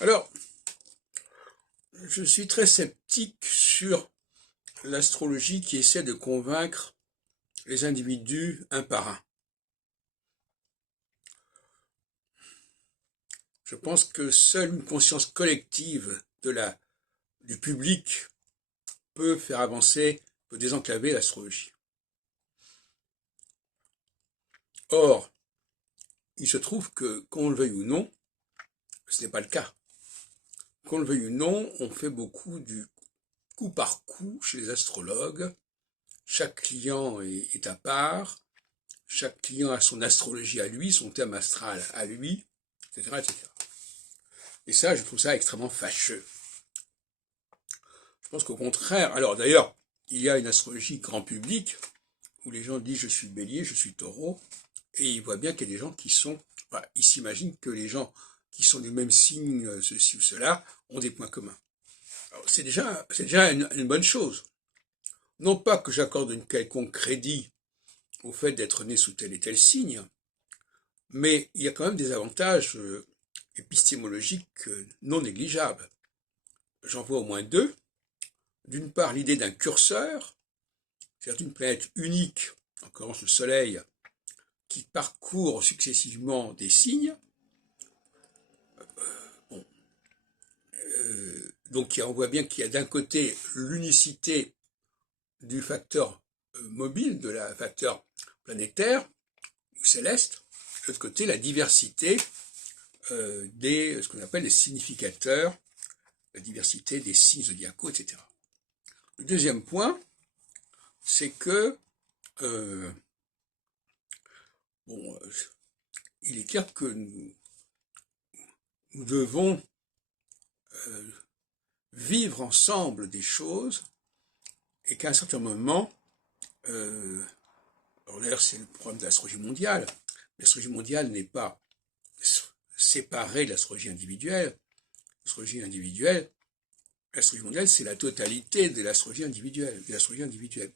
Alors, je suis très sceptique sur l'astrologie qui essaie de convaincre les individus un par un. Je pense que seule une conscience collective du public peut faire avancer, peut désenclaver l'astrologie. Or, il se trouve que, qu'on le veuille ou non, ce n'est pas le cas. Qu'on le veuille ou non, on fait beaucoup du coup par coup chez les astrologues. Chaque client est à part, chaque client a son astrologie à lui, son thème astral à lui, etc., etc. Et ça, je trouve ça extrêmement fâcheux. Je pense qu'au contraire, alors d'ailleurs, il y a une astrologie grand public, où les gens disent je suis bélier, je suis taureau, et ils voient bien qu'il y a des gens qui sont, ils s'imaginent que les gens qui sont du même signe, ceci ou cela, ont des points communs. Alors, c'est déjà une bonne chose. Non pas que j'accorde une quelconque crédit au fait d'être né sous tel et tel signe, mais il y a quand même des avantages épistémologiques non négligeables. J'en vois au moins deux. D'une part, l'idée d'un curseur, c'est-à-dire une planète unique, en l'occurrence le Soleil, qui parcourt successivement des signes. Bon. Donc on voit bien qu'il y a d'un côté l'unicité du facteur mobile, de la facteur planétaire ou céleste, de l'autre côté la diversité ce qu'on appelle les significateurs, la diversité des signes zodiacaux, etc. Le deuxième point, c'est que il est clair que nous devons vivre ensemble des choses et qu'à un certain moment, alors d'ailleurs c'est le problème de l'astrologie mondiale, l'astrologie mondiale n'est pas séparée de l'astrologie individuelle. L'astrologie mondiale, c'est la totalité de l'astrologie individuelle,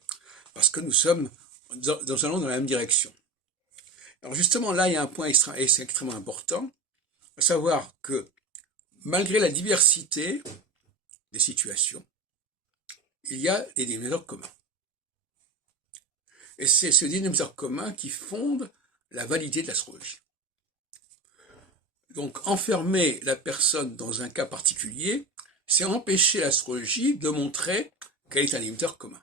parce que nous sommes allons dans la même direction. Alors justement, là, il y a un point extrêmement important, à savoir que malgré la diversité des situations, il y a des dénominateurs communs. Et c'est ce dénominateur commun qui fonde la validité de l'astrologie. Donc, enfermer la personne dans un cas particulier, c'est empêcher l'astrologie de montrer qu'elle est un dénominateur commun.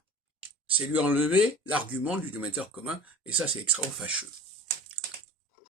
C'est lui enlever l'argument du dénominateur commun, et ça, c'est extrêmement fâcheux.